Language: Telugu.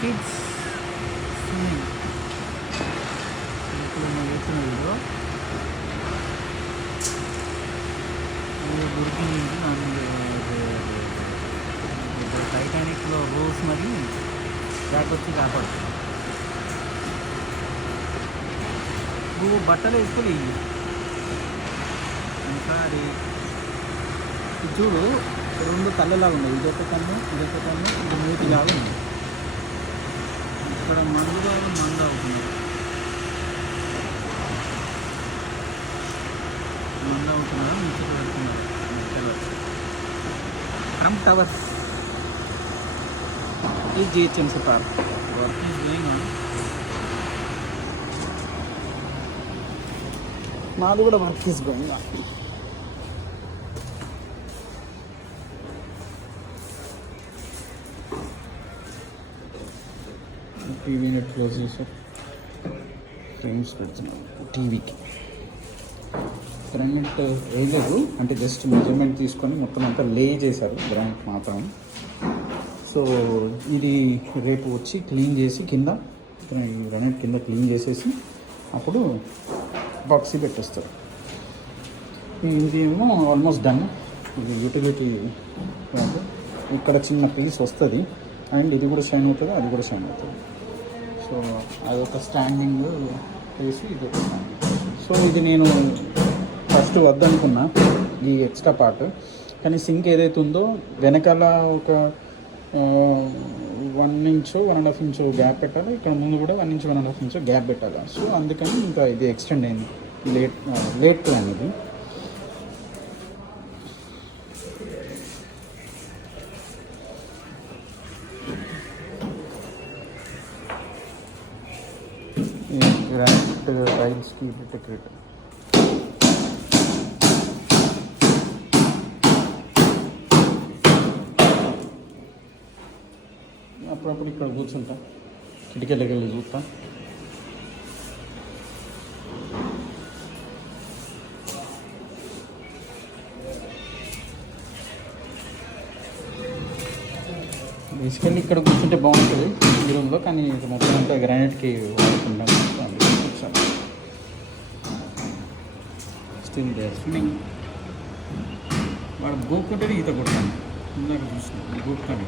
కిడ్స్ స్విమ్మింగ్ ఇప్పుడు మనం చూస్తున్న వీడియో దొరికింది టైటానిక్లో రోస్ మరి బ్యాక్ వచ్చి కాపాడుతుంది. నువ్వు బట్టలు వేసుకోలేవు ఇంకా అది చూడు, రెండు కళ్ళలాగా ఉన్నాయి. ఇదొక కన్ను ఇది మూతిలాగా ఉంది. ఇక్కడ మందు అవుతుంది. మందు అవుతున్నారు, ముచ్చట పెడుతున్నారు. ట్రంప్ టవర్స్ ఈ GHMC park work is going on. నాది కూడా వర్క్ ఈజ్ గోయింగ్ ఆన్. టీవీని క్లోజ్ చేసి ఫ్రేమ్స్ పెడుతున్నాం టీవీకి. గ్రానైట్ వేయలేదు, అంటే జస్ట్ మెజర్మెంట్ తీసుకొని మొత్తం అంతా లే చేశారు గ్రానైట్ మాత్రం. సో ఇది రేపు వచ్చి క్లీన్ చేసి కింద గ్రానైట్ కింద క్లీన్ చేసేసి అప్పుడు బాక్సీ పెట్టేస్తారు. ఇది ఏమో ఆల్మోస్ట్ డన్. ఇది యూటిలిటీ ఇక్కడ చిన్న పీస్ వస్తుంది అండ్ ఇది కూడా షైన్ అవుతుంది, అది కూడా షైన్ అవుతుంది. సో అదొక స్టాండింగ్ వేసి ఇది ఒక స్టాండింగ్. సో ఇది నేను ఫస్ట్ వద్దనుకున్నా ఈ ఎక్స్ట్రా పార్ట్, కానీ సింక్ ఏదైతే ఉందో వెనకాల ఒక 1 ఇంచ్ 1.5 ఇంచ్ గ్యాప్ పెట్టాలి, ఇక్కడ ముందు కూడా 1 ఇంచ్ 1.5 ఇంచ్ గ్యాప్ పెట్టాలి. సో అందుకని ఇంకా ఇది ఎక్స్టెండ్ అయింది. లేట్ ప్లాన్ ఇది. గ్రానైట్ టైల్స్కి డెకరేట్. అప్పుడప్పుడు ఇక్కడ కూర్చుంటా, కిటికీలకి వెళ్ళి చూస్తా. బేసికల్లీ ఇక్కడ కూర్చుంటే బాగుంటుంది ఈ రూమ్లో, కానీ మొత్తం అంతా గ్రానైట్కి వాడుకుంటాం. Still they swimming. వాడు గోక్కుంటేనే ఈత కొడతాను, ఇందాక చూసిన గోక్తాను.